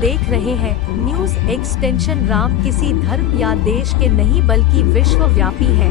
देख रहे हैं न्यूज एक्सटेंशन। राम किसी धर्म या देश के नहीं बल्कि विश्वव्यापी है।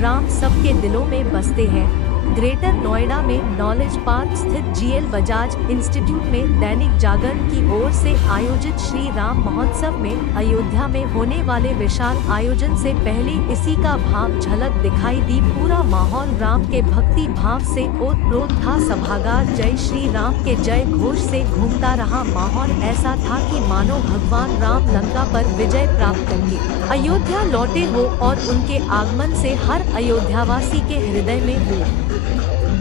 राम सबके दिलों में बसते हैं। ग्रेटर नोएडा में नॉलेज पार्क स्थित जीएल बजाज इंस्टीट्यूट में दैनिक जागरण की ओर से आयोजित श्री राम महोत्सव में अयोध्या में होने वाले विशाल आयोजन से पहले इसी का भाव झलक दिखाई दी। पूरा माहौल राम के भक्ति भाव से ओतप्रोत था। सभागार जय श्री राम के जय घोष से घूमता रहा। माहौल ऐसा था कि मानो भगवान राम लंका पर विजय प्राप्त करके अयोध्या लौटे हो और उनके आगमन से हर अयोध्यावासी के हृदय में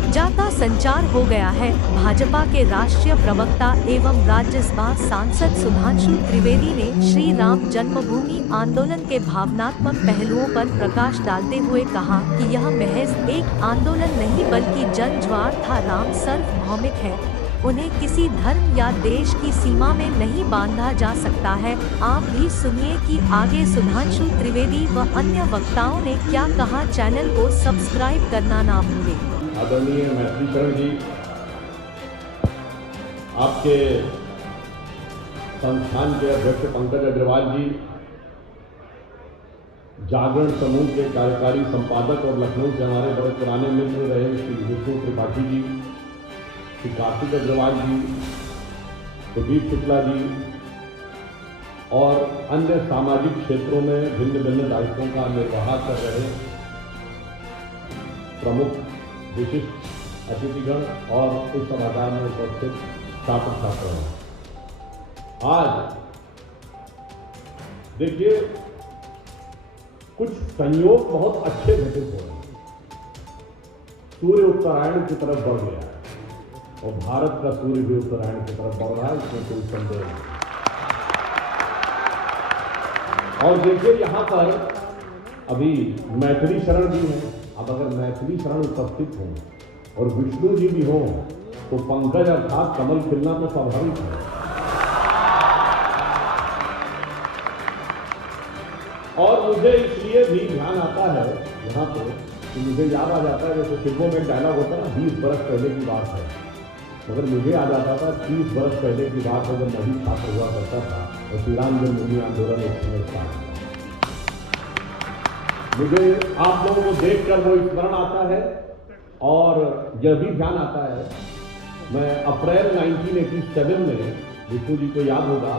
जाता संचार हो गया है। भाजपा के राष्ट्रीय प्रवक्ता एवं राज्यसभा सांसद सुधांशु त्रिवेदी ने श्री राम जन्मभूमि आंदोलन के भावनात्मक पहलुओं पर प्रकाश डालते हुए कहा कि यह महज एक आंदोलन नहीं बल्कि जन ज्वार था। राम सार्वभौमिक है, उन्हें किसी धर्म या देश की सीमा में नहीं बांधा जा सकता है। आप भी सुनिए कि आगे सुधांशु त्रिवेदी व अन्य वक्ताओं ने क्या कहा। चैनल को सब्सक्राइब करना ना भूलें। आदरणीय मैथिली शरण जी, आपके संस्थान के अध्यक्ष पंकज अग्रवाल जी, जागरण समूह के कार्यकारी संपादक और लखनऊ से हमारे बड़े पुराने मित्र रहे श्री विष्णु त्रिपाठी जी, श्री कार्तिक अग्रवाल जी, प्रदीप शुक्ला जी और अन्य सामाजिक क्षेत्रों में भिन्न भिन्न दायित्वों का निर्वाह कर रहे प्रमुख विशिष्ट अतिथिगण और इस सभागार में उपस्थित छात्र छात्राओं, आज देखिए कुछ संयोग बहुत अच्छे घटित हो रहे हैं। सूर्य उत्तरायण की तरफ बढ़ गया है और भारत का सूर्य भी उत्तरायण की तरफ बढ़ रहा है, इसमें कोई संदेह नहीं। और देखिए यहां पर अभी मैथिली शरण जी हैं। अब अगर मैथिली शरण उपस्थित हों और विष्णु जी भी हों तो पंकज अर्थात कमल खिलना तो स्वाभाविक है। और मुझे इसलिए भी ध्यान आता है यहाँ पे कि मुझे याद आ जाता है, जैसे फिल्मों में डायलॉग होता है ना, 20 बरस पहले की बात है, मगर मुझे याद आता था 30 बरस पहले की बात है जब मैं भी छात्र हुआ करता था और श्री राम जन्मभूमि आंदोलन एक समय था। मुझे आप लोगों को देखकर वो स्मरण आता है और यह भी ध्यान आता है, मैं अप्रैल 1987 में, विष्णु जी को याद होगा,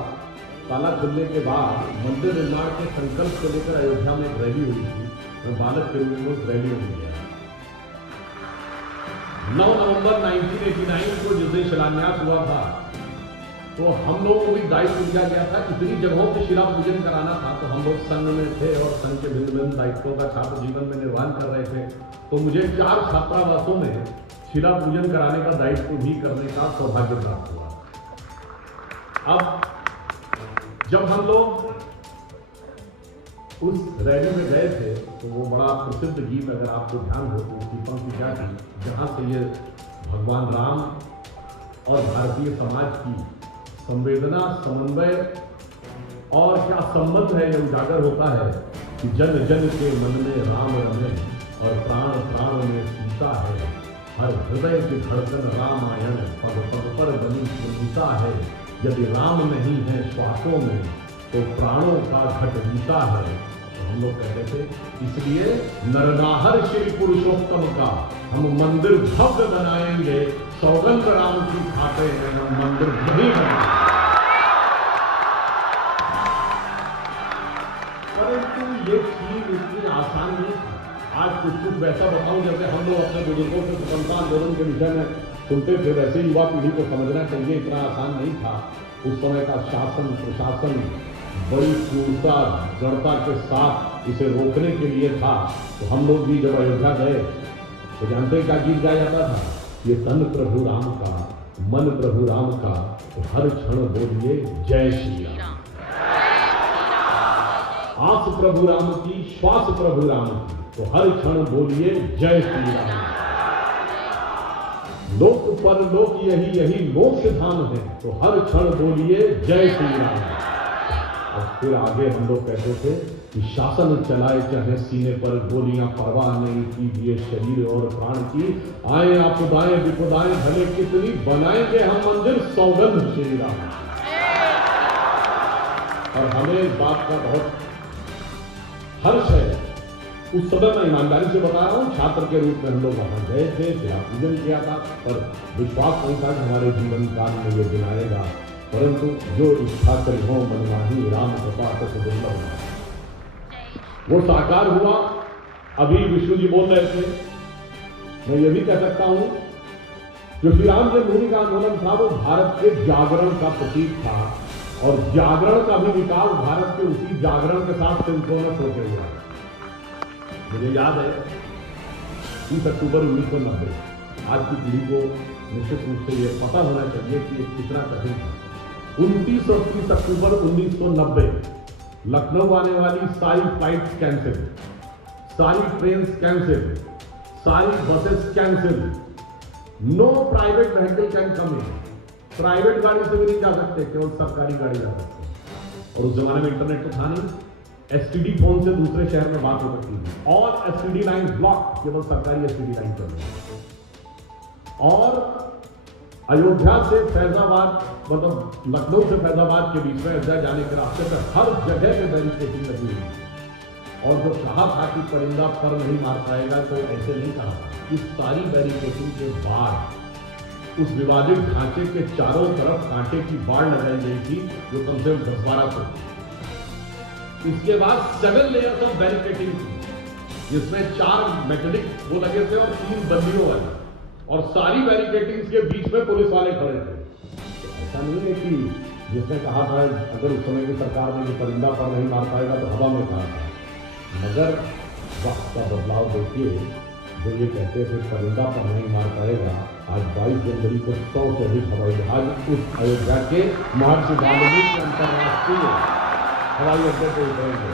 ताला खुलने के बाद मंदिर निर्माण के संकल्प को लेकर अयोध्या में एक रैली हुई थी। मैं बालक के रूप में उस रैली में गया। 9 नवंबर 1989 को जिस दिन शिलान्यास हुआ था तो हम लोगों को भी दायित्व दिया गया था। इतनी जगहों पे शिला पूजन कराना था तो हम लोग संघ में थे और संघ के भिन्न भिन्न दायित्वों का छात्र जीवन में निर्वहन कर रहे थे। तो मुझे 4 छात्रावासों में शिला पूजन कराने का दायित्व भी करने का सौभाग्य प्राप्त हुआ। अब जब हम लोग उस रैली में गए थे तो वो बड़ा प्रसिद्ध गीत, अगर आपको ध्यान हो तो उसकी पंक्ति क्या थी, जहाँ से ये भगवान राम और भारतीय समाज की संवेदना, समन्वय और क्या संबंध है ये उजागर होता है कि जन जन के मन में राम रमे और प्राण प्राण में सीता है। हर हृदय की धड़कन रामायण पग पग पर बनी गीता है। यदि राम नहीं है श्वासों में तो प्राणों का घट गीता है। तो हम लोग कहते थे, इसलिए नरनाहर श्री पुरुषोत्तम का हम मंदिर भव्य बनाएंगे। सौगंध राम की खाते हैं हम मंदिर नहीं बनाएंगे। परंतु ये चीज इतनी आसान नहीं थी। आज कुछ वैसा बताऊं जैसे हम लोग अपने बुजुर्गों के स्वतंत्रता आंदोलन के विषय में सुनते थे, वैसे युवा पीढ़ी को समझना चाहिए इतना आसान नहीं था। उस समय का शासन प्रशासन बड़ी क्रूरता दृढ़ता के साथ इसे रोकने के लिए था। तो हम लोग भी जब अयोध्या गए तो जानते क्या गीत गाया जाता था, ये तन प्रभु राम का, मन प्रभु राम का, तो हर क्षण बोलिए जय श्री राम। आस प्रभु राम की, श्वास प्रभु राम की, तो हर क्षण बोलिए जय श्री राम। लोक पर लोक यही यही मोक्ष धाम है, तो हर क्षण बोलिए जय श्री राम। और फिर आगे हम लोग कहते थे कि शासन चलाए चाहे सीने पर गोलियां, परवाह नहीं कीजिए शरीर और प्राण की। आए आपदाएं विपदाएं भले कितनी, बनाएंगे हम मंदिर सौगंध श्री राम। और हमें इस बात का बहुत हर्ष है। उस समय मैं ईमानदारी से बता रहा हूँ, छात्र के रूप में हम लोग वहां गए थे, शिला पूजन किया था, पर विश्वास नहीं था कि हमारे जीवन काल में ये दिन आएगा। परंतु जो इच्छा करी हो मन माही, राम कृपा तो दुर्लभ, वो साकार हुआ। अभी विष्णु जी बोल रहे थे, मैं ये भी कह सकता हूं, जो श्री राम जन्मभूमि का आंदोलन था वो भारत के जागरण का प्रतीक था, और जागरण का भी विकास भारत के उसी जागरण के साथ सिंक्रोनस होते हुआ। मुझे याद है 30 अक्टूबर 1990, आज की पीढ़ी को निश्चित रूप से यह पता होना चाहिए कि ये कितना कठिन था। 29 और 30 अक्टूबर 1990 लखनऊ आने वाली सारी फ्लाइट्स कैंसिल, सारी ट्रेन कैंसिल, सारी buses cancel, no private vehicle can come in, private गाड़ी से भी नहीं जा सकते, केवल सरकारी गाड़ी जा सकते। और उस जमाने में इंटरनेट तो था नहीं, एसटीडी फोन से दूसरे शहर में बात हो सकती थी, और एसटीडी लाइन ब्लॉक, केवल सरकारी एसटीडी लाइन चल रही है। और अयोध्या से फैजाबाद, मतलब लखनऊ से फैजाबाद के बीच में अयोध्या जाने के रास्ते पर हर जगह पे बैरिकेडिंग लगी हुई है। और जो कहा था कि परिंदा पर नहीं मार पाएगा, तो ऐसे नहीं कहा था। इस सारी बैरिकेडिंग के बाद उस विवादित ढांचे के चारों तरफ कांटे की बाड़ लगाई गई थी, जो कम से कम 10-12 फुट थी। इसके बाद 7 लेयर्स ऑफ बैरिकेडिंग थी, जिसमें 4 मेटेलिक वो लगे थे और 3 बंदियों वाले, और सारी बैरिकेडिंग के बीच में पुलिस वाले खड़े थे। तो ऐसा नहीं है कि जिसने कहा था, अगर उस समय की सरकार ने जो परिंदा पर नहीं मार पाएगा तो हवा में कहा था, मगर वक्त का बदलाव देखिए। जो ये कहते थे परिंदा पर नहीं मार पाएगा, आज 22 जनवरी को 100 से अधिक हवाई जहाज उस अयोध्या के महर्षि वाल्मीकि अंतरराष्ट्रीय हवाई अड्डे पर उतरेंगे।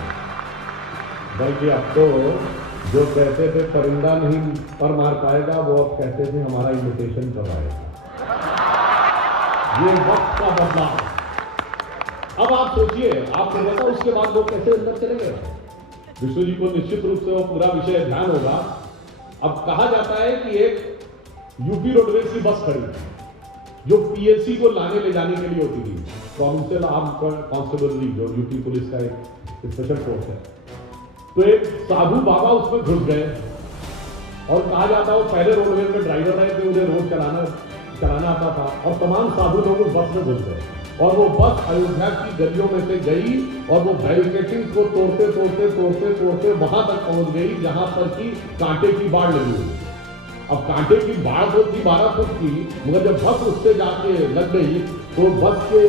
बल्कि अब तो जो कहते थे परिंदा नहीं पर मार पाएगा, वो अब कहते थे हमारा इन्विटेशन कब आएगा। ये वक्त का बदलाव। अब आप सोचिए, आपको पता उसके बाद लोग कैसे अंदर चले गए। विष्णु जी को निश्चित रूप से वो पूरा विषय ध्यान होगा। अब कहा जाता है कि एक यूपी रोडवेज की बस खड़ी थी, जो पीएससी को लाने ले जाने के लिए होती थी, प्रोविंशियल आर्म कांस्टेबलरी, जो यूपी पुलिस का एक स्पेशल फोर्स है। तो एक साधु बाबा उसमें घुस गए, और कहा जाता है वो पहले रोडवेज में ड्राइवर रहे थे, उन्हें रोड चलाना आता था, और तमाम साधु लोग उस बस में घुस गए, और वो बस अयोध्या की गलियों में से गई, और वो बैरिकेडिंग को तोड़ते तोड़ते तोड़ते तोड़ते वहां तक पहुंच गई जहां पर की कांटे की बाढ़ लगी हुई। अब कांटे की बाढ़ तो थी 12 फुट की, मगर जब बस उससे जाके लग गई तो बस के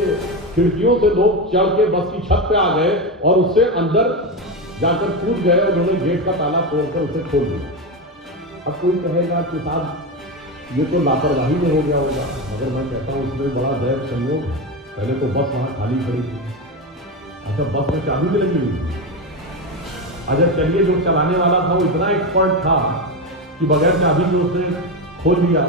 खिड़कियों से लोग चढ़ के बस की छत पे आ गए, और उससे अंदर जाकर कूद गए, और उन्होंने गेट का ताला तोड़कर उसे खोल दिया। अब कोई कहेगा कि साहब ये तो लापरवाही में हो गया होगा, मगर मैं कहता हूँ उसमें बड़ा दैव संयोग है। पहले तो बस वहां खाली खड़ी थी, अच्छा बस में चाबी भी लगी हुई थी। अच्छा चलिए, जो चलाने वाला था वो इतना एक्सपर्ट था कि बगैर चाबी के उसने खोल लिया,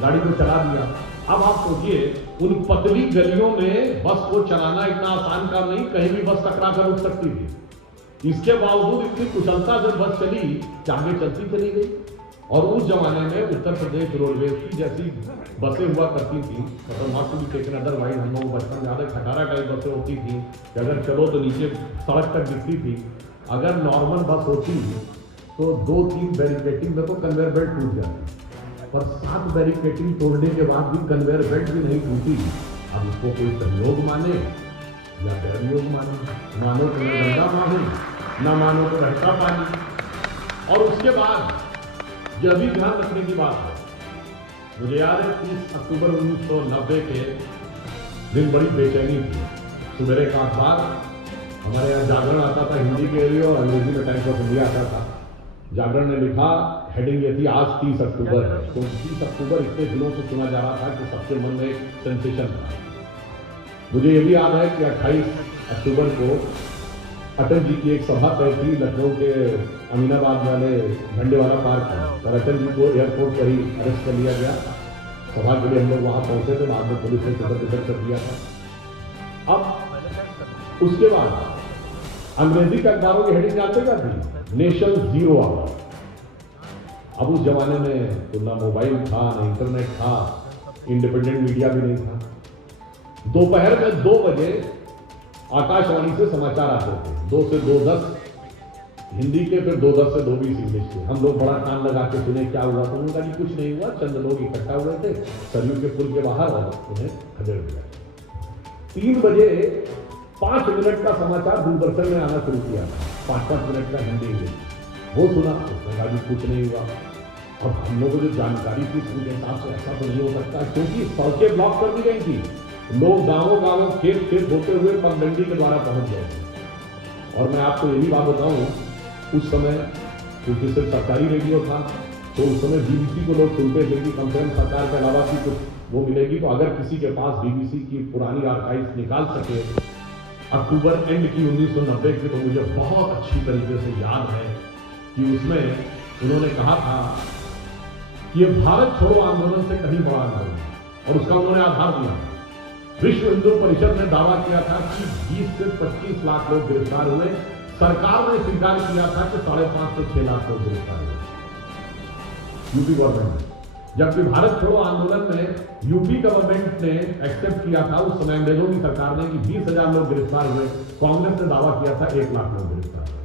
गाड़ी को चला दिया। अब आप सोचिए, उन पतली गलियों में बस को चलाना इतना आसान काम नहीं, कहीं भी बस टकरा कर रुक सकती थी। इसके बावजूद इतनी कुशलता से बस चली कि आगे चलती चली गई। और उस जमाने में उत्तर प्रदेश रोडवेज की जैसी बसें हुआ करती थी, मतलब not to be taken otherwise, हम लोग बचपन में ज्यादा खटारा का बसें होती थी कि अगर चलो तो नीचे सड़क तक दिखती थी। अगर नॉर्मल बस होती तो 2-3 बैरिकेडिंग में तो कन्वेयर बेल्ट टूट जाती, पर 7 बैरिकेडिंग तोड़ने के बाद भी कन्वेयर बेल्ट भी नहीं टूटी। अब इसको कोई संयोग माने या दुर्योग माने, मानो तो गंगा माने, ना मानो तो बहता पानी। और उसके बाद यह भी ध्यान रखने की बात है, मुझे याद है 30 अक्टूबर 1990 के दिन बड़ी बेचैनी थी। सवेरे का अखबार, हमारे यहाँ जागरण आता था हिंदी के लिए, और अंग्रेजी में टाइम्स ऑफ इंडिया आता था। जागरण ने लिखा, हेडिंग ये थी, आज 30 अक्टूबर है। तो 30 अक्टूबर इतने दिनों से सुना जा रहा था कि सबके मन में एक सेंसेशन था। मुझे ये भी याद है कि 28 अक्टूबर को अटल जी की एक सभा तय थी लखनऊ के अमीनाबाद वाले झंडेवाला पार्क में, और अटल जी को एयरपोर्ट पर ही अरेस्ट कर लिया गया। सभा के लिए हम लोग वहां पहुंचे थे, बाद में पुलिस ने तितर कर दिया था। अब उसके बाद अंग्रेजी के अखबारों की हेडिंग जानते क्या थी? Nation zero hour. अब उस जमाने में तो ना मोबाइल था, ना इंटरनेट था, इंडिपेंडेंट मीडिया भी नहीं था। दोपहर में 2 बजे आकाशवाणी से समाचार आते थे, 2 से 2:10 हिंदी के, फिर 2:10 से 2:20 इंग्लिश के। हम लोग बड़ा कान लगा के सुने क्या हुआ, तो उनका जी कुछ नहीं हुआ, चंद लोग इकट्ठा हुए थे सरयू के पुल के बाहर और उन्हें खदेड़ दिया। 3 बजे 5 मिनट का समाचार दूरदर्शन में आना शुरू किया, 5-5 मिनट का हिंदी इंग्लिश, वो सुना, उसमें जी कुछ नहीं हुआ। अब हम लोगों को जो जानकारी थी उसके हिसाब से ऐसा तो नहीं हो सकता, क्योंकि सड़कें ब्लॉक कर दी गई थी, लोग गाँवों खेत होते हुए पगडंडी के द्वारा पहुंच गए थे। और मैं आपको ये भी बात बताऊं, उस समय क्योंकि सिर्फ सरकारी रेडियो था, तो उस समय बीबीसी को लोग सुनते थे कि कम से कम सरकार के अलावा की कुछ वो मिलेगी। तो अगर किसी के पास बीबीसी की पुरानी आर्काइव्स निकाल सके अक्टूबर एंड की 1990 की, तो मुझे बहुत अच्छी तरीके से याद है कि उसमें उन्होंने कहा था कि ये भारत छोड़ो आंदोलन से कहीं बड़ा आंदोलन है, और उसका उन्होंने आधार दिया। विश्व हिंदू परिषद ने दावा किया था कि 20 से 25 लाख लोग गिरफ्तार हुए, सरकार ने स्वीकार किया था कि 5.5 से 6 लाख लोग गिरफ्तार हुए यूपी गवर्नमेंट ने। जबकि भारत छोड़ो आंदोलन में यूपी गवर्नमेंट ने एक्सेप्ट किया था, उस समय अंग्रेजों की सरकार ने, कि 20,000 लोग गिरफ्तार हुए, कांग्रेस ने दावा किया था 1 लाख लोग गिरफ्तार हुए,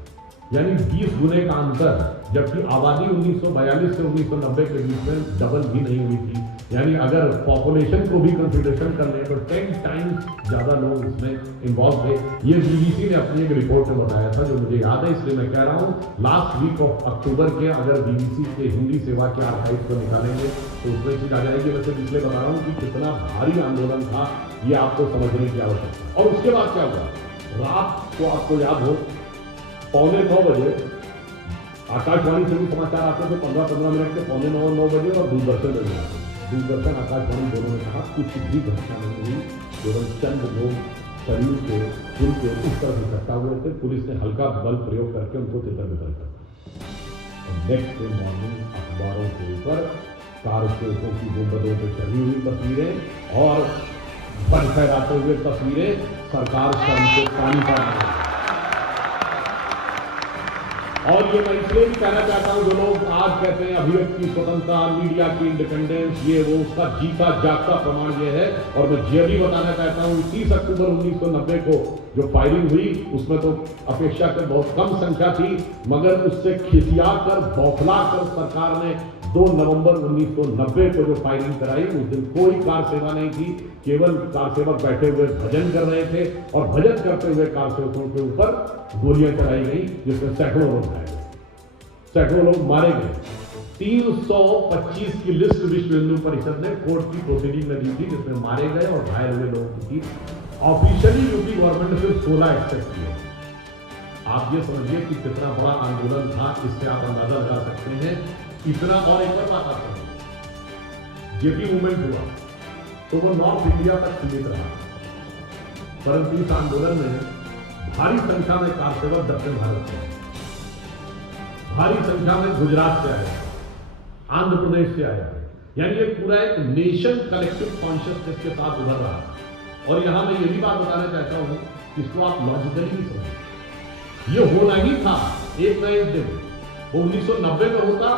यानी 20 गुने का अंतर। जबकि आबादी 1942 से 1990 के बीच में डबल भी नहीं हुई थी, यानी अगर पॉपुलेशन को भी कंसिडरेशन कर लें तो 10 टाइम्स ज्यादा लोग इसमें इन्वॉल्व थे। ये बीबीसी ने अपनी एक रिपोर्ट में बताया था, जो मुझे याद है, इसलिए मैं कह रहा हूं लास्ट वीक ऑफ अक्टूबर के अगर बीबीसी के हिंदी सेवा के आर्काइव को निकालेंगे तो उसमें चीज आ जाएगी। मैं सिर्फ इसलिए बता रहा हूं कि कितना भारी आंदोलन था, ये आपको समझने की आवश्यकता। और उसके बाद क्या हुआ, रात को आपको याद हो 9:15 बजे आकाशवाणी से भी समाचार आते थे, 15-15 मिनट के, 9:15 बजे, और दूरदर्शन में भी आते। दूरदर्शन आकाशवाणी दोनों ने कहा कुछ भी घटना नहीं हुई, केवल चंद लोग शरीर के पुल के उस तरफ इकट्ठा हुए थे, पुलिस ने हल्का बल प्रयोग करके उनको तितर-बितर कर दिया। नेक्स्ट डे मॉर्निंग अखबारों के ऊपर कारतूसों की गुंबदों पर चढ़ी हुई तस्वीरें और बल फहराते हुए तस्वीरें, सरकार शर्म से पानी पा रही है। और ये मैं इसलिए भी कहना चाहता हूं, जो लोग आज कहते हैं अभिव्यक्ति स्वतंत्रता, मीडिया की इंडिपेंडेंस, ये वो, उसका जीता जागता प्रमाण ये है। और मैं ये भी बताना चाहता हूं 30 अक्टूबर 1990 को जो फायरिंग हुई, उसमें तो अपेक्षाकृत बहुत कम संख्या थी, मगर उससे खिसिया कर, बौखला कर सरकार ने 2 नवंबर 1990 को जो फायरिंग कराई, उस दिन कोई कार सेवा नहीं थी, केवल कार सेवक बैठे हुए भजन कर रहे थे, और भजन करते हुए कार सेवकों के ऊपर गोलियां चलाई गई, जिसमें सैकड़ों लोग घायल हुए, सैकड़ों लोग मारे गए। 325 की लिस्ट विश्व हिंदू परिषद ने कोर्ट की प्रोसीडिंग में दी थी, जिसमें मारे गए और घायल हुए लोगों की ऑफिशियली यूपी गवर्नमेंट ने सिर्फ 16 एक्सेप्ट किए। आप ये समझिए कि कितना बड़ा आंदोलन था, इससे आप अंदाजा लगा सकते हैं। इतना, और एक और बात आता है, जेपी मूवमेंट हुआ तो वो नॉर्थ इंडिया तक सीमित रहा, परंतु इस आंदोलन में भारी संख्या में कार सेवक दक्षिण भारत से, भारी संख्या में गुजरात से आए, आंध्र प्रदेश से आए, यानी ये पूरा एक नेशन कलेक्टिव कॉन्शियसनेस के साथ उभर रहा। और यहां मैं ये भी बात बताना चाहता हूं, इसको आप लॉजिकली भी समझें, ये होना ही था एक न एक दिन। वो 1990 में होता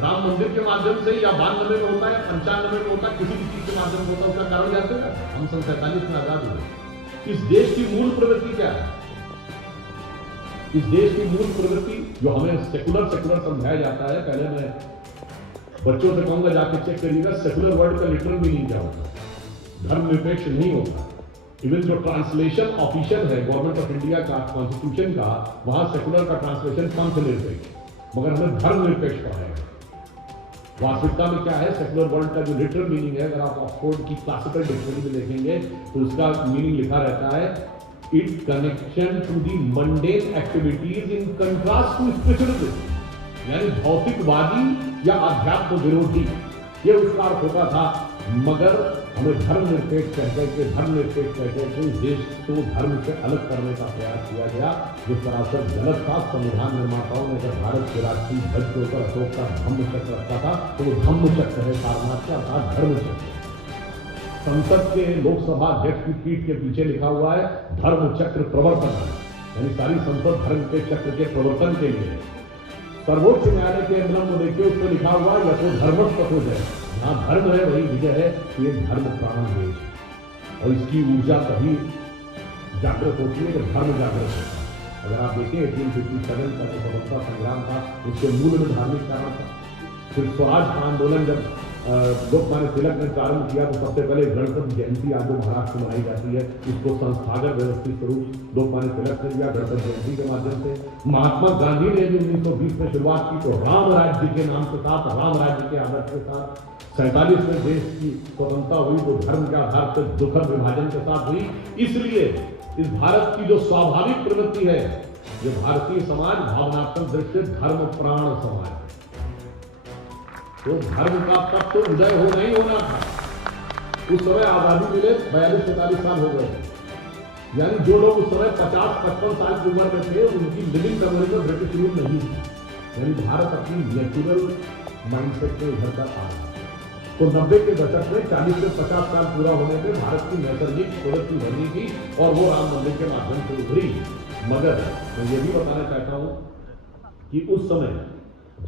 राम मंदिर के माध्यम से, या 92 में होता, या 95 में होता, किसी भी चीज के माध्यम से होता, उसका कारण जानते हैं? हम सन 47 में आजाद हुए। इस देश की मूल प्रवृत्ति क्या है? इस देश की मूल प्रवृत्ति जो हमें सेकुलर समझाया जाता है, पहले मैं बच्चों से कहूंगा जाके चेक करिएगा, सेकुलर वर्ड का लिटरल मीनिंग क्या होता है। धर्मनिरपेक्ष नहीं होता। इवन जो ट्रांसलेशन ऑफिशियल है गवर्नमेंट ऑफ इंडिया का, कॉन्स्टिट्यूशन का, वहां सेकुलर का ट्रांसलेशन पंथ निरपेक्ष, मगर हमें धर्मनिरपेक्ष पढ़ाया है। वास्तविकता में क्या है, सेकुलर वर्ड का जो लिटरल मीनिंग है, अगर आप ऑक्सफोर्ड की क्लासिकल डिक्शनरी में देखेंगे तो उसका मीनिंग लिखा रहता है, it connection to the mundane activities in contrast to spiritualism, यानी भौतिकवादी या अध्यात्म विरोधी, ये उसका अर्थ होता था। मगर हमें धर्मनिरपेक्ष कहकर इस देश को धर्म से अलग करने का प्रयास किया गया, जो सरासर गलत था। संविधान निर्माताओं ने जब भारत के राष्ट्रीय ध्वज के ऊपर अशोक का धम्म चक्र रखा था, तो वो धम्म चक्र है सारनाथ का, अर्थात धर्म चक्र। संसद के लोकसभा अध्यक्ष की पीठ के पीछे लिखा हुआ है धर्म चक्र प्रवर्तन, यानी सारी संसद धर्म के चक्र के प्रवर्तन के लिए। सर्वोच्च न्यायालय के एम्ब्लम को देखिए, उसमें लिखा हुआ है यथो धर्मस तथो जय, जहां धर्म है वही विजय है। ये धर्म प्राण देश, और इसकी ऊर्जा तभी जागृत होती है, जब धर्म जागृत होता है। अगर आप देखें 1857 का जो स्वतंत्रता संग्राम था, उसके मूल में धार्मिक कारण था। फिर स्वराज का आंदोलन जब लोकमान्य तिलक ने प्रारंभ किया तो सबसे पहले गणतंत्र जयंती आज जो महाराष्ट्र में मनाई जाती है, इसको संस्थागत व्यवस्थित स्वरूप लोकमान्य तिलक ने दिया गणतंत्र जयंती के माध्यम से। महात्मा गांधी ने जो 1920 में शुरुआत की तो राम राज्य के नाम के साथ, राम राज्य के आदर्श के साथ। 47 में देश की स्वतंत्रता हुई तो धर्म के आधार पर दुखद विभाजन के साथ हुई। इसलिए इस भारत की जो स्वाभाविक प्रवृत्ति है, ये भारतीय समाज भावनात्मक दृष्टि से धर्म प्राण समाज है। तो धर्म का तब तो उदय हो नहीं होना था। उस समय आजादी मिले 42-43 साल हो गए, यानी जो लोग उस समय 50-55 साल की उम्र में थे, उनकी लिविंग मेमोरी में ब्रिटिश रूल नहीं थी। यानी भारत अपनी नेचुरल माइंडसेट में उभर कर आ रहा। तो 90 के दशक में 40 से 50 साल पूरा होने पे भारत की नैसर्गिक प्रवृत्ति बनी थी और वो राम मंदिर के माध्यम से उभरी। मगर मैं ये भी बताना चाहता हूं कि उस समय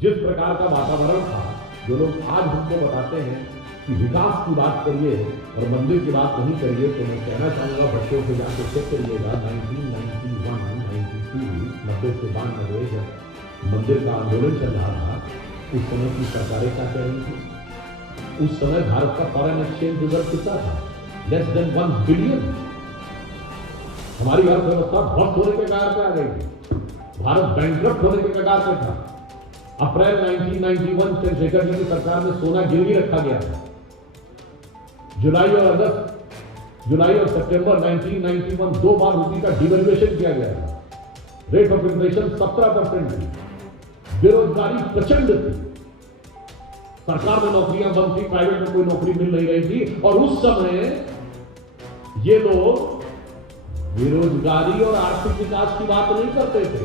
जिस प्रकार का वातावरण था, जो लोग आज हमको बताते हैं कि विकास की बात करिए और मंदिर की बात नहीं करिए, तो मैं कहना चाहूंगा बच्चों से जाकर चेक करिएगा 1991, 92, 90 से 92 जब मंदिर का आंदोलन चल रहा था, उस समय की सरकारें क्या कह रही थी? उस समय भारत का फॉरेन एक्सचेंज रिजर्व कितना था? Less than 1 billion. हमारी अर्थव्यवस्था ध्वस्त होने के कगार पे आ गई थी, भारत बैंकक्रप्ट होने के कगार पे था। अप्रैल 1991 चंद्रशेखर जी की सरकार में सोना गिरवी रखा गया था। जुलाई और सितंबर 1991 2 बार रुपये का डिवैल्यूएशन किया गया था। रेट ऑफ इन्फ्लेशन 17% थी, बेरोजगारी प्रचंड थी, सरकार में नौकरियां बंद थी, प्राइवेट में कोई नौकरी मिल नहीं रही थी। और उस समय ये लोग बेरोजगारी और आर्थिक विकास की बात नहीं करते थे।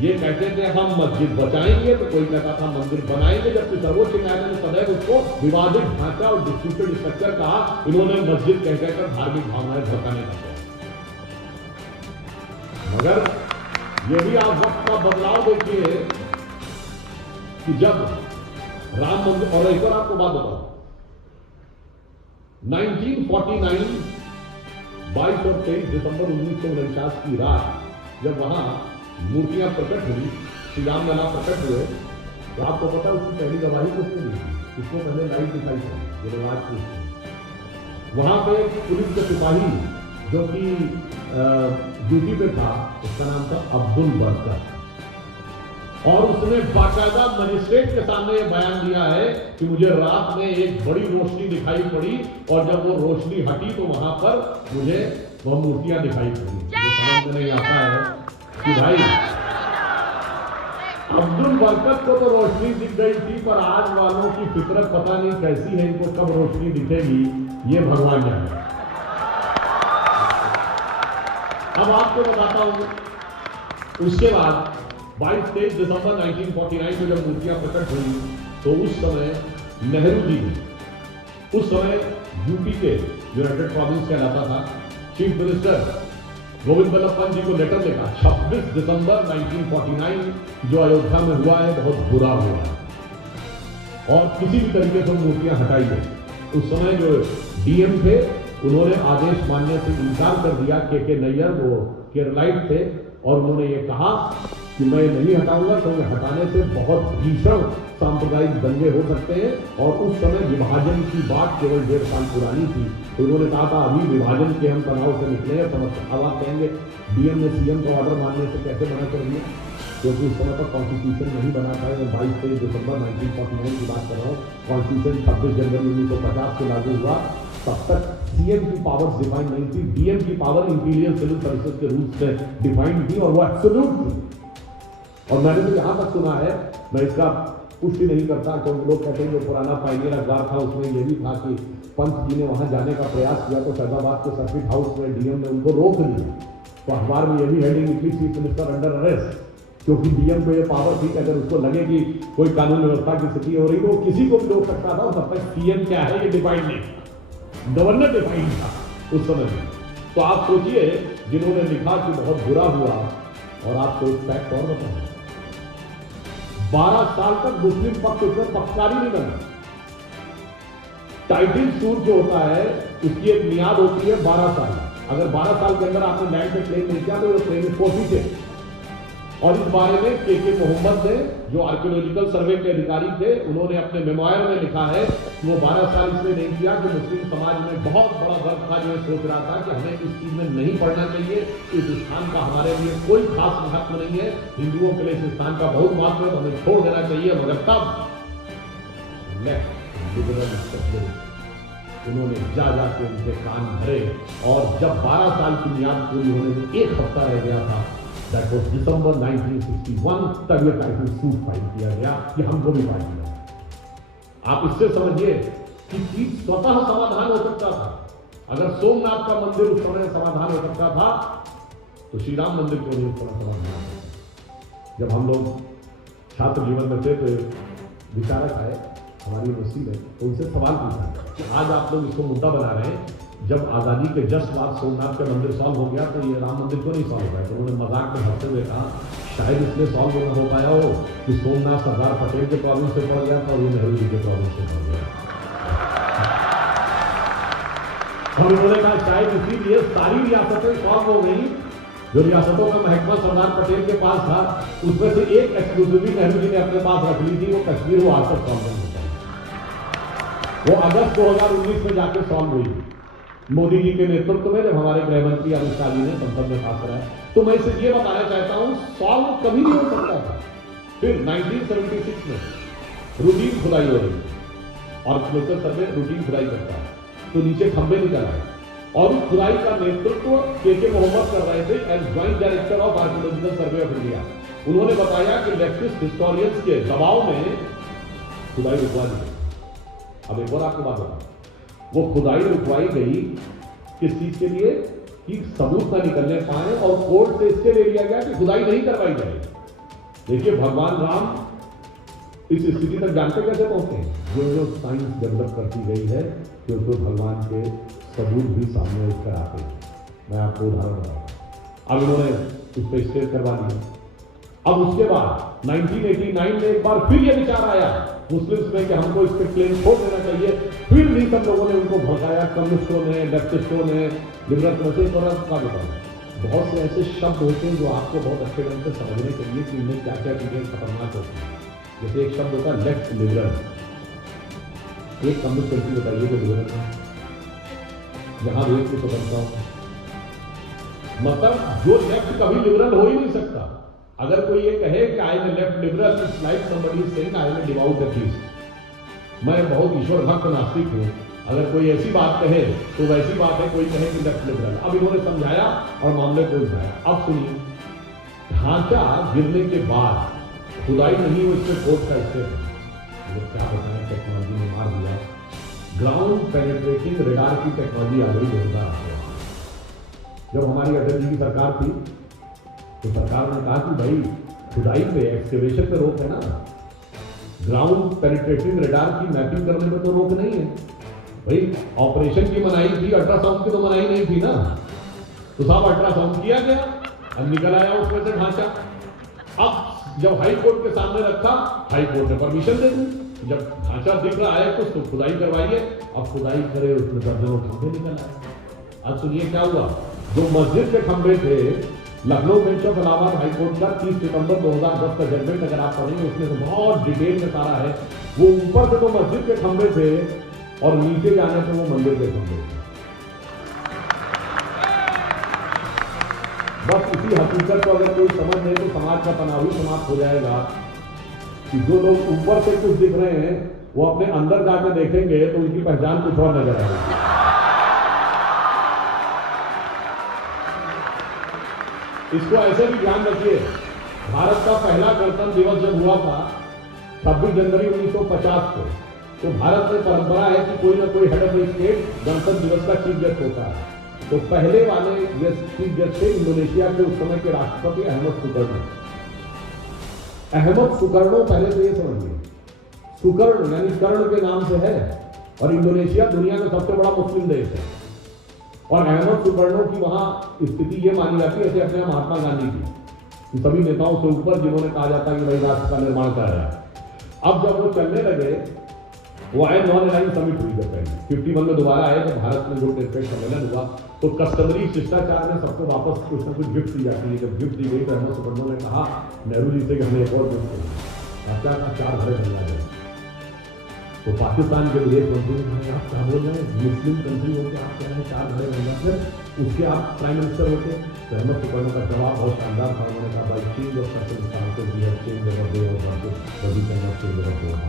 ये कहते थे हम मस्जिद बचाएंगे, तो कोई कहता था मंदिर बनाएंगे, जबकि सर्वोच्च न्यायालय ने सदैव उसको विवादित ढांचा और डिस्प्यूटेड स्ट्रक्चर कहा। इन्होंने मस्जिद कह कहकर धार्मिक भावनाएं भड़काने का। मगर ये भी आप वक्त का बदलाव देखिए कि जब राम मंदिर, और एक और आपको बात बताओ, 1949 22 और 23 दिसंबर 1949 की रात जब वहां मूर्तियां प्रकट हुई, श्री राम लला प्रकट हुए, तो आपको पता उसकी पहली गवाही किसने दी? उसको पहले लाइट दिखाई थी, जो राज की। वहां पे पुलिस के सिपाही जो कि ड्यूटी पे था, उसका नाम था अब्दुल बरकत, और उसने बाकायदा मजिस्ट्रेट के सामने यह बयान दिया है कि मुझे रात में एक बड़ी रोशनी दिखाई पड़ी और जब वो रोशनी हटी तो वहां पर मुझे वह मूर्तियां दिखाई पड़ी। समझ में नहीं आता है कि भाई अब्दुल बरकत को तो रोशनी दिख गई थी, पर आज वालों की फितरत पता नहीं कैसी है, इनको कब रोशनी दिखेगी ये भगवान जाने। अब आपको बताता हूं, उसके बाद 22-23 दिसंबर 1949 में जब मूर्तियां प्रकट हुई तो उस समय नेहरू जी ने, उस समय यूपी के यूनाइटेड प्रोविंस कहलाता था, चीफ मिनिस्टर गोविंद बल्लभ पंत जी को लेटर लिखा। 26 दिसंबर 1949 जो अयोध्या में हुआ है बहुत बुरा हुआ है और किसी भी तरीके से मूर्तियां हटाई गई। उस समय जो डीएम थे उन्होंने आदेश मानने से इनकार कर दिया। के नैयर वो केरलाइट थे और उन्होंने ये कहा कि मैं नहीं हटाऊंगा, क्योंकि हटाने से बहुत भीषण सांप्रदायिक दंगे हो सकते हैं। और उस समय विभाजन की बात केवल 1.5 साल पुरानी थी, तो उन्होंने कहा था अभी विभाजन के हम तनाव से निकले हैं। समझ अब आप कहेंगे डीएम ने सीएम का ऑर्डर मानने से कैसे मना कर दिया, क्योंकि उस समय पर कॉन्स्टिट्यूशन नहीं बना था। मैं 22 दिसंबर 1949 की बात कर रहा हूँ। कॉन्स्टिट्यूशन 26 जनवरी 1950 से लागू हुआ। तब तक सीएम की पावर्स डिफाइंड नहीं थी, डीएम की पावर इंपीरियल सिविल सर्विसेज के रूल्स से डिफाइंड थी और वो एब्सोल्यूट थी। और मैंने तो यहां तक सुना है, मैं इसका पुष्टि नहीं करता क्योंकि लोग कहते हैं जो पुराना पायनियर अखबार था उसमें यह भी था कि पंत जी ने वहां जाने का प्रयास किया तो फैजाबाद के सर्किट हाउस में डीएम ने उनको रोक दिया। तो अखबार में यह भी हेडिंग निकली, चीफ मिनिस्टर अंडर अरेस्ट, क्योंकि डीएम को यह पावर थी कि अगर उसको लगे कि कोई कानून व्यवस्था की स्थिति हो रही तो किसी को भी रोक सकता था। और तब तक सीएम क्या है ये डिफाइंड नहीं, गवर्नर डिफाइंड था उस समय में। तो आप सोचिए जिन्होंने लिखा कि बहुत बुरा हुआ। और आपको एक फैक्ट और बताऊं, 12 साल तक मुस्लिम पक्ष उसमें पक्षकारी नहीं बना। टाइटिल सूट जो होता है उसकी एक मियाद होती है 12 साल। अगर 12 साल के अंदर आपने लैंड पे क्लेम नहीं किया तो वो क्लेम फोर्फिटेड। और इस बारे में के मोहम्मद ने, जो आर्कियोलॉजिकल सर्वे के अधिकारी थे, उन्होंने अपने मेमोयर में लिखा है कि वो 12 साल इसलिए नहीं किया कि मुस्लिम समाज में बहुत बड़ा वर्ग था जो सोच रहा था कि हमें इस चीज में नहीं पढ़ना चाहिए, इस स्थान का हमारे लिए कोई खास महत्व नहीं है, हिंदुओं के लिए इस स्थान का बहुत महत्व है, हमें छोड़ देना चाहिए। मगर तब लिबरल उन्होंने जा जाके उनके कान भरे, और जब 12 साल की मियाद पूरी होने में एक हफ्ता रह गया था, दैट वाज दिसंबर 1961, तब यह टाइटल सूट फाइल किया गया कि हमको भी फाइल किया। आप इससे समझिए कि चीज स्वतः समाधान हो सकता था। अगर सोमनाथ का मंदिर उस समय समाधान हो सकता था तो श्री राम मंदिर क्यों नहीं उस समय समाधान हो। जब हम लोग छात्र जीवन में थे तो विचारक आए हमारी यूनिवर्सिटी में, तो उनसे सवाल पूछा कि आज आप लोग इसको मुद्दा बना रहे हैं, जब आज़ादी के जस्ट बाद सोमनाथ का मंदिर सॉल्व हो गया तो ये राम मंदिर क्यों नहीं सॉल्व हो गया। तो उन्होंने मजाक में हंसते हुए कहा शायद इसलिए सॉल्व न हो पाया हो कि सोमनाथ सरदार पटेल के प्रोविंस से पड़ गया था और ये नेहरू जी के प्रोविंस से पड़ गया। और उन्होंने कहा शायद इसीलिए सारी रियासतें सॉल्व हो गई, जो रियासतों का महकमा सरदार पटेल के पास था उसमें से एक एक्सक्लूसिवली नेहरू जी ने अपने पास रख ली थी, वो कश्मीर, वो आज तक सॉल्व नहीं होता। वो अगस्त 2019 में जाके सॉल्व हुई मोदी जी के नेतृत्व में, जब हमारे गृह मंत्री अमित शाह जी ने संसद में पास कराया। तो मैं इसे ये बताना चाहता हूं सॉल्व कभी नहीं हो सकता था। फिर 1976 में रूटीन खुदाई हो रही और लोकल सर्वे रूटीन खुदाई करता है तो नीचे खंभे निकल आए, और उस खुदाई का नेतृत्व के मोहम्मद कर रहे थे as joint director of archaeological survey of India. उन्होंने बताया कि लेफ्टिस्ट हिस्टोरियंस के दबाव में खुदाई रुकवा दी। अब एक और आपको बात बताऊं, वो खुदाई रुकवाई गई किस चीज के लिए कि सबूत ना निकलने पाए, और कोर्ट से इसके ले लिया गया कि खुदाई नहीं करवाई जाएगी। देखिए भगवान राम इस स्थिति तक जानते कैसे पहुंचे हैं, जो साइंस डेवलप करती गई है कि उसको भगवान के सबूत भी सामने उठकर आते हैं। मैं आपको उदाहरण बताऊंगा। अब इन्होंने उस पर स्टे करवा दिया। अब उसके बाद 1989 में एक बार फिर यह विचार आया मुस्लिम्स में कि हमको इस पर क्लेम छोड़ देना चाहिए। फिर भी सब लोगों ने उनको भड़काया, कम्युनिस्टों ने, लेफ्टिस्टों ने, लिबरल का बताया। बहुत से ऐसे शब्द होते हैं जो आपको बहुत अच्छे ढंग से समझने चाहिए कि इनमें क्या क्या चीजें खतरनाक होती हैं। जैसे एक शब्द होता है लेफ्ट लिबरल, एक कम्युनिस्ट कंट्री बताइए कि लिबरल है जहां रेट की स्वतंत्रता, मतलब जो लेफ्ट कभी लिबरल हो ही नहीं सकता। अगर कोई ये कहे कि I am a left liberal, it's like somebody saying I am a devout atheist. मैं बहुत ईश्वर भक्त नास्तिक हूं। अगर कोई ऐसी बात कहे तो वैसी बात है कोई कहे कि लेफ्ट लिबरल। अब इन्होंने समझाया और मामले को उठाया। अब सुनिए, ढांचा गिरने के बाद खुदाई नहीं हुई, इसमें कोर्ट का स्टेप है। क्या बताया, टेक्नोलॉजी ने मार दिया। ग्राउंड पेनिट्रेटिंग रेडार की टेक्नोलॉजी आ गई 2008 में। जब हमारी अटल जी की सरकार थी तो सरकार ने कहा कि भाई खुदाई पे, एक्सकेवेशन पे रोक है ना, ग्राउंड पेनिट्रेटिंग रेडार की मैपिंग करने में तो रोक नहीं है। भाई ऑपरेशन की मनाही थी, अल्ट्रासाउंड की तो मनाही नहीं थी ना। तो साहब अल्ट्रासाउंड किया गया, अब निकल आया उसमें से ढांचा। अब जब हाई कोर्ट के सामने रखा, हाई कोर्ट ने परमिशन दे दी। जब ढांचा दिख रहा है तो उसको खुदाई करवाइए। अब खुदाई करे, उसमें दर्जनों खंभे निकल आए। अब सुनिए क्या हुआ, जो मस्जिद के खंभे थे, Lucknow bench of Allahabad high court का 30 सितंबर 2010 का जजमेंट अगर आप पढ़ेंगे उसमें तो बहुत डिटेल में सारा है। वो ऊपर से तो मस्जिद के खंभे थे और नीचे जाने से वो मंदिर के खंभे थे। बस इसी हकीकत को अगर कोई समझ ले तो समाज का तनाव ही समाप्त हो जाएगा कि जो लोग ऊपर से कुछ दिख रहे हैं वो अपने अंदर जाकर देखेंगे तो उनकी पहचान कुछ और नजर आएगी। इसको ऐसे भी ध्यान रखिए, भारत का पहला गणतंत्र दिवस जब हुआ था 26 जनवरी 1950 को, तो भारत में परंपरा है कि कोई ना कोई हेड ऑफ स्टेट गणतंत्र दिवस का चीफ गेस्ट होता है। तो पहले वाले चीफ गेस्ट थे इंडोनेशिया के उस समय के राष्ट्रपति अहमद सुकर्णो। अहमद सुकर्णो, पहले तो ये समझिए, सुकर्ण यानी कर्ण के नाम से है, और इंडोनेशिया दुनिया का सबसे बड़ा मुस्लिम देश है। और अहमद सुकर्णो की वहां स्थिति ये मानी जाती है, जैसे अपने महात्मा गांधी की, सभी नेताओं से ऊपर जिन्होंने कहा जाता है कि भाई राष्ट्र का निर्माण कर रहा है। अब जब वो चलने लगे वो आए नॉन अलाइन समिट हुई जब पहले 51 में दोबारा आए जब भारत में जो टेरिटरी सम्मेलन हुआ तो कस्टमरी शिष्टाचार में सबको वापस कुछ ना कुछ गिफ्ट दी जाती है। जब गिफ्ट दी गई तो अहमद सुकन्नो ने कहा नेहरू जी से कि हमें एक और गिफ्ट दें, क्या का 4 घड़े बनवा दें। तो पाकिस्तान के विदेश मंत्री ने कहा आप क्या बोल रहे हैं, मुस्लिम कंट्री होकर आप कह रहे हैं 4 घड़े बनवा दें, उसके आप प्राइम मिनिस्टर होते। तो अहमद सुकन्नो का जवाब बहुत शानदार था। उन्होंने कहा भाई change of circumstances we have change our way of working, कभी करना चेंज अवर वे ऑफ।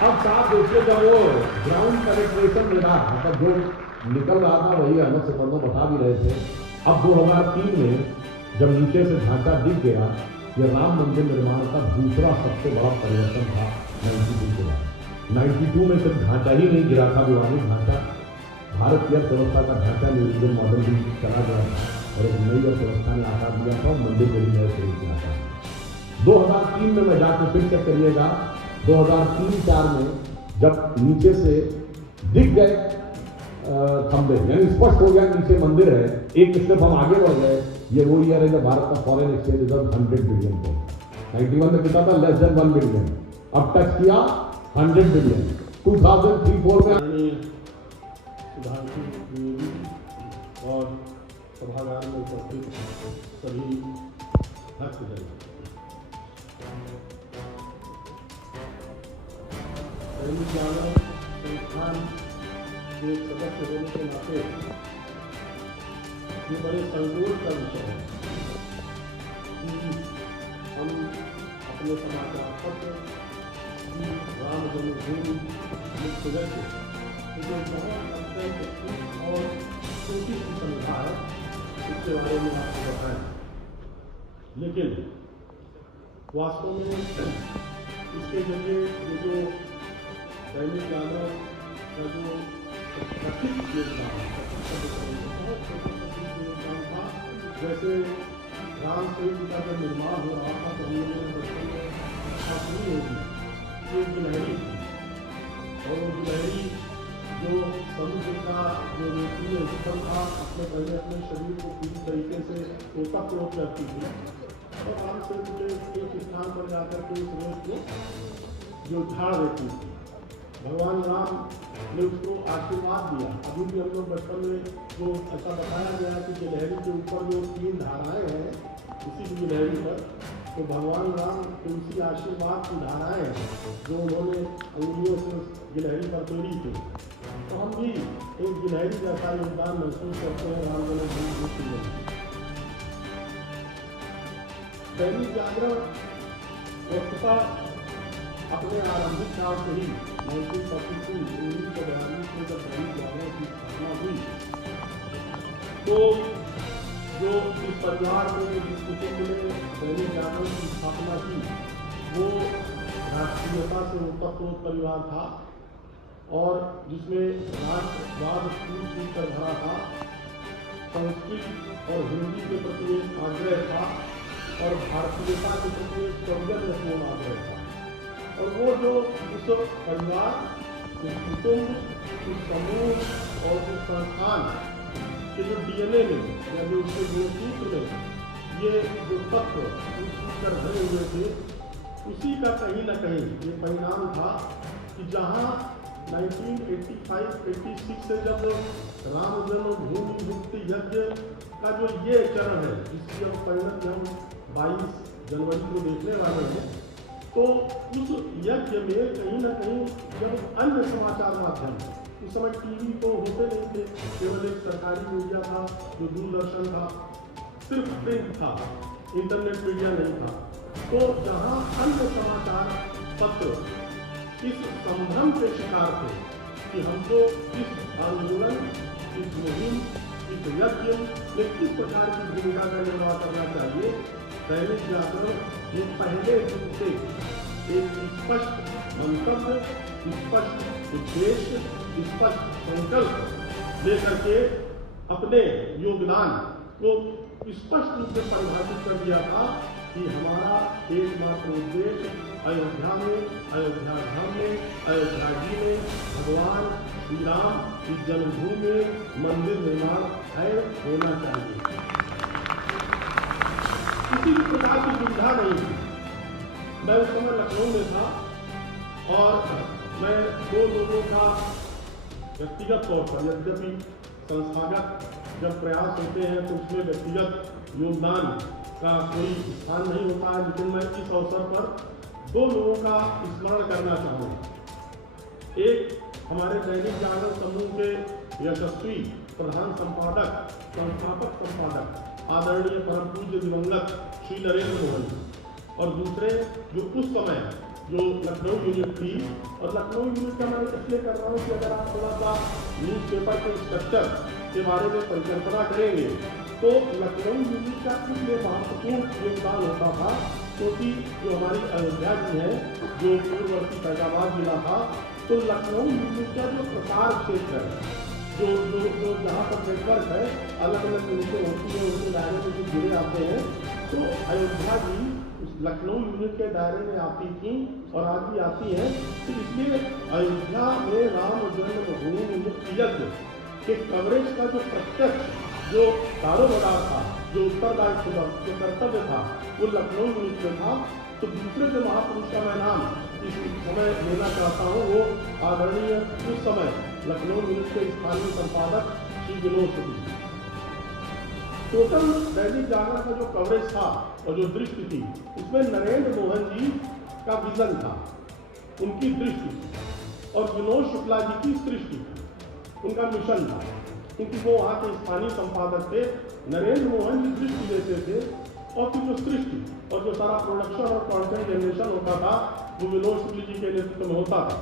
अब साहब देखिए जब वो ग्राउंड पेनिट्रेशन मिला मतलब जो निकल रहा था वही अहमद सुकन्नो बता भी रहे थे। अब 2003 में जब नीचे से ढांचा दिख गया, यह राम मंदिर निर्माण का दूसरा सबसे बड़ा परिवर्तन था 92 के बाद। 92 में सिर्फ ढांचा ही नहीं गिरा था, विवादित ढांचा, भारत की अर्थव्यवस्था का ढांचा न्यू इंडियन मॉडल भी चला गया था और एक नई अर्थव्यवस्था ने आकार दिया था और मंदिर को भी नए शुरू किया था। 2003 में मैं जाकर फिर चेक करिएगा, 2003-04 में जब नीचे से दिख गए खंबे, यानी स्पष्ट हो गया नीचे मंदिर है, एक स्टेप हम आगे बढ़ गए। ये वो ईयर है जब भारत का फॉरेन एक्सचेंज रिजर्व 100 बिलियन को 91 में कितना था, लेस देन 1 बिलियन, अब टच किया 100 बिलियन। 2003-04 में और सभागार में उपस्थित सभी भक्तजन, संस्थान के सदस्य होने के नाते ये बड़े संतोष का विषय है कि हम अपने समाचार पत्र राम जन्मभूमि सदस्य जो बहुत अत्यंत और छोटी सी संख्या है इसके बारे में आपको बताएं, लेकिन वास्तव में इसके जरिए ये जो दैनिक जागरण का जो कथित योगदान बहुत छोटा योगदान था। जैसे राम सेतु का जब निर्माण हो रहा था तो हम लोगों ने बचपन में शुरू होगी एक गिलहरी थी और वो गिलहरी जो समुद्र का जो रेतीले स्थल था अपने पहले अपने शरीर को पूरी तरीके से ओतप्रोत करती थी और राम सेतु के एक स्थान पर जाकर के उस रेत को जो झाड़ देती थी। भगवान राम ने उसको आशीर्वाद दिया। अभी भी हम लोग बचपन में जो ऐसा बताया गया कि गिलहरी के ऊपर जो 3 धाराएं हैं, इसी गिलहरी पर तो भगवान राम के उसी आशीर्वाद की धाराएं हैं जो उन्होंने अंगुलियों से गिलहरी पर तोड़ी थी। तो हम भी एक गिलहरी जैसा योगदान महसूस करते हैं राम जन्मभूमि में। दैनिक जागरण वस्तुतः अपने आरंभिक काल से ही 1942 में जब दैनिक जागरण की स्थापना हुई तो जो इस परिवार में जिस कुटुंब ने दैनिक जागरण की स्थापना की वो राष्ट्रीयता से ओतप्रोत परिवार था और जिसमें राष्ट्रवाद टूट कर भरा था, संस्कृत और हिंदी के प्रति एक आग्रह था और भारतीयता के प्रति एक सौजन्यपूर्ण आग्रह था। और वो जो उस परिवार, उस कुटुंब, उस समूह और उस संस्थान के जो DNA में या जो उसके गुणसूत्र में ये जो तत्व कर भरे हुए थे, उसी का कहीं न कहीं ये परिणाम था कि जहाँ 1985-86 से जब राम जन्मभूमि मुक्ति यज्ञ का जो ये चरण है जिसकी अब परिणति हम 22 जनवरी को देखने वाले हैं, तो उस यज्ञ में कहीं न कहीं जब अन्य समाचार माध्यम, उस समय टीवी तो होते नहीं थे, केवल एक सरकारी मीडिया था जो दूरदर्शन था, सिर्फ प्रिंट था, इंटरनेट मीडिया नहीं था। तो जहां अन्य समाचार पत्र इस संभ्रम के शिकार थे कि हमको इस आंदोलन, इस मुहिम, इस यज्ञ में किस प्रकार की भूमिका का निर्वाह करना चाहिए, दैनिक जागरण ये पहले दिन से एक स्पष्ट मंतव्य, स्पष्ट उद्देश्य, स्पष्ट संकल्प लेकर के अपने योगदान को स्पष्ट रूप से परिभाषित कर दिया था कि हमारा एकमात्र उद्देश्य अयोध्या में, अयोध्या धाम में, अयोध्या जी में भगवान श्री राम की जन्मभूमि में मंदिर निर्माण है, होना चाहिए। किसी भी प्रकार की दुविधा नहीं थी। मैं उस समय लखनऊ में था और मैं दो लोगों का व्यक्तिगत तौर पर, यद्यपि संस्थागत जब प्रयास होते हैं तो उसमें व्यक्तिगत योगदान का कोई स्थान नहीं होता है, लेकिन मैं इस अवसर पर दो लोगों का स्मरण करना चाहूँगा। एक हमारे दैनिक जागरण समूह के यशस्वी प्रधान संपादक, संस्थापक संपादक आदरणीय परम पूज्य दिवंगत श्री नरेंद्र मोहन जी, और दूसरे जो उस समय जो लखनऊ यूनिट थी, और लखनऊ यूनिट का मैं इसलिए कर रहा हूँ कि अगर आप थोड़ा सा न्यूज़पेपर के स्ट्रक्चर के बारे में परिकल्पना करेंगे तो लखनऊ यूनिट का इसलिए महत्वपूर्ण योगदान होता था क्योंकि जो हमारी अयोध्या जी है, जो पूर्ववर्ती फैजाबाद जिला था, तो लखनऊ यूनिट का जो प्रसार क्षेत्र है, जो जो जो जहाँ पर नेटवर्क है, अलग अलग यूनिटें होती हैं, उनके दायरे में जो जुड़े आते हैं, तो अयोध्या जी उस लखनऊ यूनिट के दायरे में आती थी और आज भी आती हैं। तो इसलिए अयोध्या में राम जन्मभूमि यज्ञ के कवरेज का जो प्रत्यक्ष जो कारोबार था, जो उत्तरदायित्व था, जो कर्तव्य था, वो लखनऊ यूनिट में था। तो दूसरे जो महापुरुष का मैं नाम इस समय लेना चाहता हूँ वो आदरणीय उस समय लखनऊ यूनिट के स्थानीय संपादक श्री विनोद शुक्ल। टोटल दैनिक जागरण का जो कवरेज था और जो दृष्टि थी, उसमें नरेंद्र मोहन जी का विजन था, उनकी दृष्टि, और विनोद शुक्ला जी की सृष्टि, उनका मिशन था, क्योंकि वो वहाँ के स्थानीय संपादक थे। नरेंद्र मोहन जी दृष्टि देते थे और फिर जो सृष्टि और जो सारा प्रोडक्शन और कंटेंट जनरेशन होता था वो विनोद शुक्ल जी के नेतृत्व में होता था।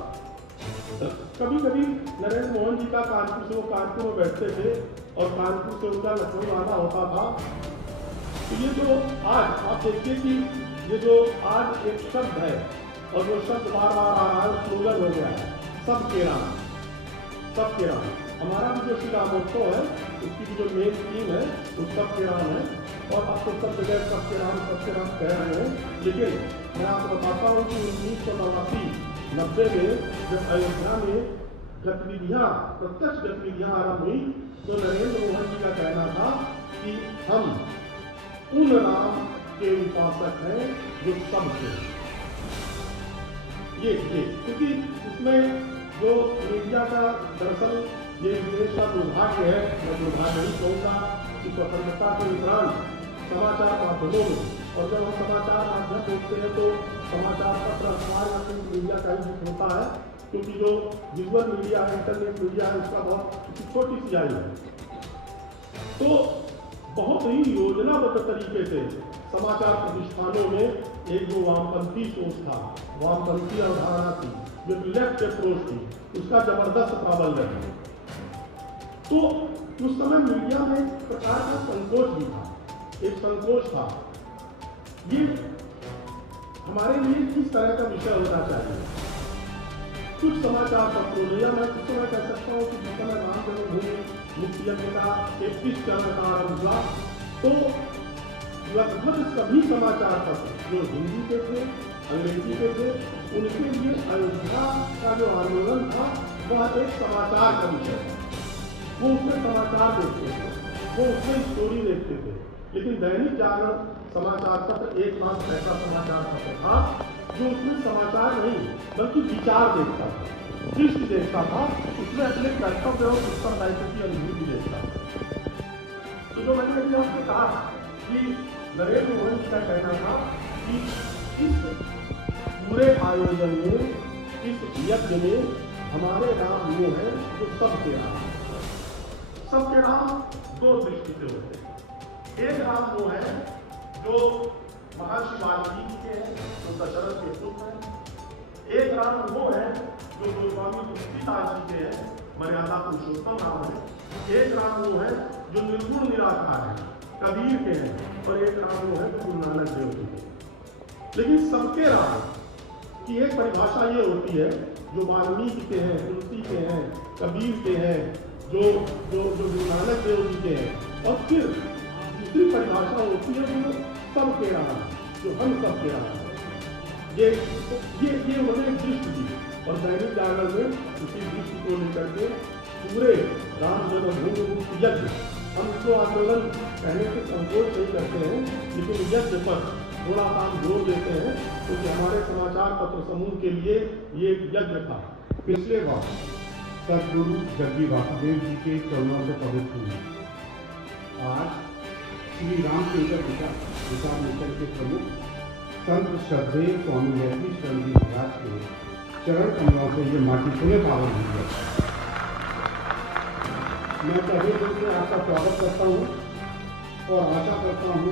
कभी कभी नरेंद्र मोहन जी का कानपुर से, वो कानपुर में बैठते थे और कानपुर से उनका लखनऊ आना होता था। तो ये जो आज आप देखिए कि ये जो आज एक शब्द है और वो शब्द बार बार आ रहा है, स्लोगन हो गया है, सबके राम, सबके राम। हमारा भी जो श्री रामोत्सव है उसकी भी जो मेन थीम है वो सबके राम है, और अब तो सब जगह सबके राम कह रहे हैं। लेकिन मैं आपको बताता हूँ कि 1989-90 में जब अयोध्या में गतिविधियाँ, प्रत्यक्ष गतिविधियाँ आरंभ हुई, तो नरेंद्र मोहन जी का कहना था कि हम उन राम के उपासक हैं जो सबके, ये क्योंकि इसमें जो मीडिया का दरअसल ये देश का दुर्भाग्य है, मैं दुर्भाग्य नहीं कहूँगा कि स्वतंत्रता के उपरांत समाचार माध्यमों में, और जब हम समाचार माध्यम देखते हैं तो समाचार पत्र, अखबार या फिर मीडिया का ही हित होता है, क्योंकि जो विजुअल मीडिया है, इंटरनेट मीडिया है, उसका बहुत छोटी सी आई है। तो बहुत ही योजनाबद्ध तरीके से समाचार प्रतिष्ठानों में एक जो वामपंथी सोच था, वामपंथी अवधारणा थी, जो लेफ्ट अप्रोच थी, उसका जबरदस्त प्राबल्य है। तो उस समय मीडिया में एक प्रकार का संकोच भी था, एक संकोच था, ये हमारे लिए किस तरह का विषय होना चाहिए। कुछ समाचार पत्रों में, या मैं कुछ समय कह सकता हूँ कि जिस समय राम जन्मभूमि मुक्ति यज्ञ का 21 चरण का आरंभ हुआ, तो लगभग सभी समाचार पत्र जो हिंदी के थे, अंग्रेजी के थे, उनके लिए अयोध्या का जो आंदोलन था वह एक समाचार का विषय था। वो उसमें समाचार देखते थे, वो उसमें स्टोरी देखते थे। लेकिन दैनिक जागरण समाचार पत्र एकमात्र ऐसा समाचार पत्र था जो उसमें समाचार नहीं बल्कि विचार देखता था, दृष्टि देखता था, उसमें अपने कर्तव्य और उत्तरदायित्व की अनुभूति देखता था। तो जो मैंने अभी आपसे कहा कि नरेंद्र मोहन जी का कहना था कि इस पूरे आयोजन में, इस यज्ञ में हमारे राम वो है जो सबके राम। सबके राम दो दृष्टि से होते हैं। एक राम वो है जो महर्षि वाल्मीकि के हैं, जो दशरथ के पुत्र हैं। एक राम वो है जो गोस्वामी तुलसीदास जी के हैं, मर्यादा पुरुषोत्तम राम है। एक राम वो है जो निर्गुण निराकार है, कबीर के हैं, और एक राम वो है जो गुरु नानक देव जी के। लेकिन सबके राम की एक परिभाषा ये होती है जो वाल्मीकि के हैं, तुलसी के हैं, कबीर के हैं, जो गुरु नानक देव जी के हैं, और फिर दूसरी परिभाषा होती है जो सबके राम, जो हम सबके राम। ये उन्होंने दृष्टि दी, और दैनिक जागरण में उसी दृष्टि को लेकर के पूरे राम जन्मभूमि यज्ञ, हम इसको आंदोलन कहने से संकोच नहीं करते हैं, लेकिन यज्ञ पर थोड़ा सा हम जोर देते हैं, क्योंकि हमारे समाचार पत्र समूह के लिए ये एक यज्ञ था। पिछले वर्ष सदगुरु जग्गी वासुदेव जी के चरणों से पवित्र हुई। आज श्री रामचंद्र विचार मिशन के प्रमुख संत श्रद्धेय स्वामी जयती शरण जी महाराज के चरण कमलों से ये माटी पुनः पावन हुई है। मैं तहे दिल से आपका स्वागत करता हूँ और आशा करता हूँ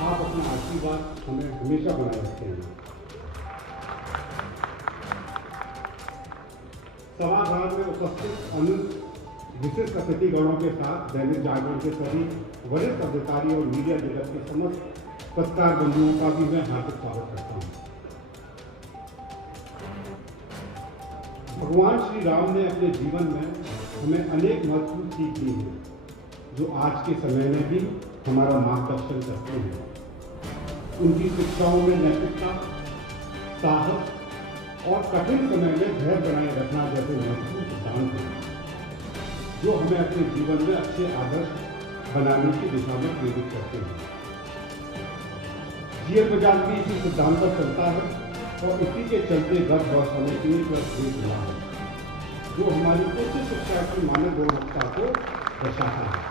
आप अपना आशीर्वाद हमें हमेशा बनाए रखते हैं। सभागार में उपस्थित अन्य विशिष्ट अतिथिगणों के साथ दैनिक जागरण के सभी वरिष्ठ अधिकारी और मीडिया जगत के समस्त पत्रकार बंधुओं का भी मैं हार्दिक स्वागत करता हूँ। भगवान श्री राम ने अपने जीवन में हमें अनेक महत्वपूर्ण सीख दी है, जो आज के समय में भी हमारा मार्गदर्शन करते हैं। उनकी शिक्षाओं में नैतिकता, साहस और कठिन समय में धैर्य बनाए रखना जैसे महत्वपूर्ण सिद्धांत हैं, जो हमें अपने जीवन में अच्छे आदर्श बनाने की दिशा में प्रेरित करते हैं। जीएल बजाज भी इसी सिद्धांत पर चलता है और इसी के चलते गत वर्ष हमें 3+1 मिला है, जो हमारी उच्च शिक्षा की मानव गुणवत्ता को दर्शाता है।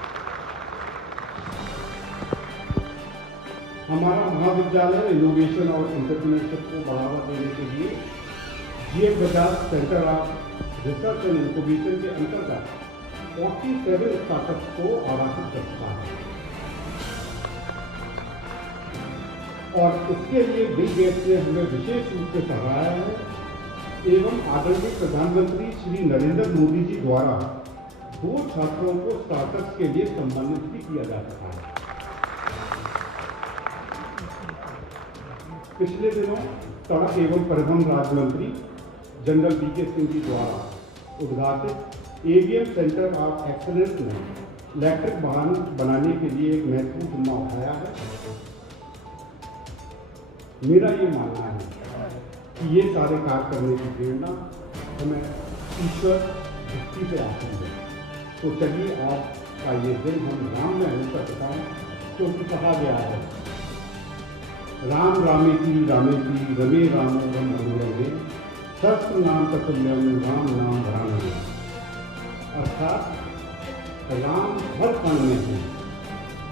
हमारा महाविद्यालय इनोवेशन और एंटरप्रेन्योरशिप को बढ़ावा देने के लिए GL Bajaj centre of research and incubation के अंतर्गत 47 स्टार्टअप्स को आवासित कर चुका है और इसके लिए बिल गेट्स ने हमें विशेष रूप से सराहा है एवं आदरणीय प्रधानमंत्री श्री नरेंद्र मोदी जी द्वारा 2 छात्रों को स्टार्टअप्स के लिए सम्मानित भी किया जा चुका है। पिछले दिनों सड़क एवं परिवहन राज्य मंत्री जनरल वीके सिंह जी द्वारा उद्घाटित एवीएम सेंटर ऑफ एक्सीलेंस ने इलेक्ट्रिक वाहन बनाने के लिए एक महत्वपूर्ण जिम्मा उठाया है। मेरा ये मानना है कि ये सारे कार्य करने की प्रेरणा हमें ईश्वर भक्ति से आती है। तो चलिए आज का ये दिन हम राम में होकर बिताएं, क्योंकि कहा गया है राम रामेति रमे रामो मनोरमे सहस्र नाम ततुल्यम राम नाम भराणे। अर्थात राम हर कण में है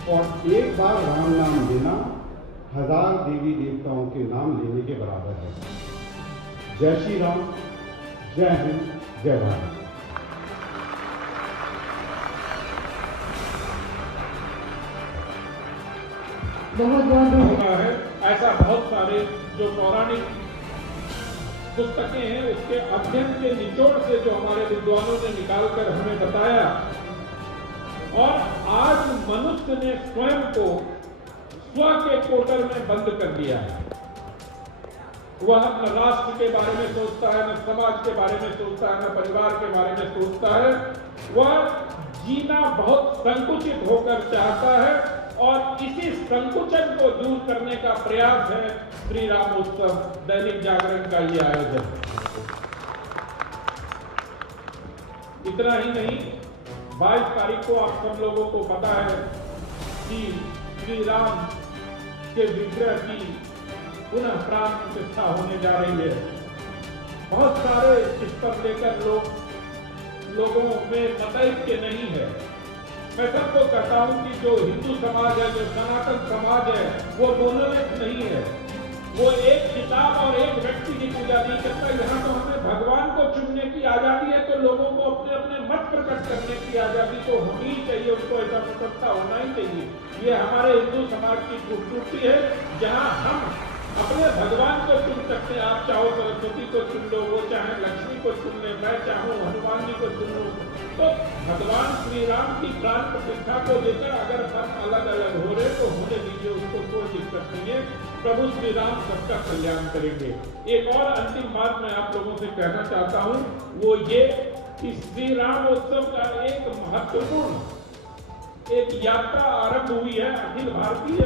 और एक बार राम नाम लेना 1000 देवी देवताओं के नाम लेने के बराबर है। जय श्री राम, जय हिंद, जय भारत। बहुत होना है। ऐसा बहुत सारे जो पौराणिक पुस्तकें हैं उसके अध्ययन के निचोड़ से जो हमारे विद्वानों ने निकालकर हमें बताया, और आज मनुष्य ने स्वयं को स्व के कोटर में बंद कर दिया है। वह न राष्ट्र के बारे में सोचता है, न समाज के बारे में सोचता है, न परिवार के बारे में सोचता है। वह जीना बहुत संकुचित होकर चाहता है और इसी संकुचन को दूर करने का प्रयास है श्री राम उत्सव दैनिक जागरण का ये आयोजन। इतना ही नहीं, 22 तारीख को आप सब लोगों को पता है कि श्री राम के विग्रह की पुनः प्राण प्रतिष्ठा होने जा रही है। बहुत सारे इस पर लेकर लोगों में मतैक्य नहीं है। मैं सबको कहता हूं कि जो हिंदू समाज है, जो सनातन समाज है, वो मोनोलिथ नहीं है। वो एक किताब और एक व्यक्ति की पूजा नहीं करता। यहाँ तो हमें भगवान को चुनने की आजादी है, तो लोगों को अपने अपने मत प्रकट करने की आजादी तो होनी ही चाहिए, उसको ऐसा प्रकटता होना ही चाहिए। ये हमारे हिंदू समाज की खूबसूरती है, जहाँ हम अपने भगवान को चुन सकते हैं। आप चाहो सरस्वती को चुन लो, वो चाहे लक्ष्मी को चुन ले, मैं चाहूँ हनुमान जी को चुन लो। तो भगवान श्री राम की प्राण प्रतिष्ठा को लेकर अगर हम अलग अलग हो रहे तो होने दीजिए, उसको कोई दिक्कत नहीं है। प्रभु श्री राम सबका कल्याण करेंगे। एक और अंतिम बात मैं आप लोगों से कहना चाहता हूँ, वो ये कि श्री राम उत्सव का एक महत्वपूर्ण एक यात्रा आरंभ हुई है अखिल भारतीय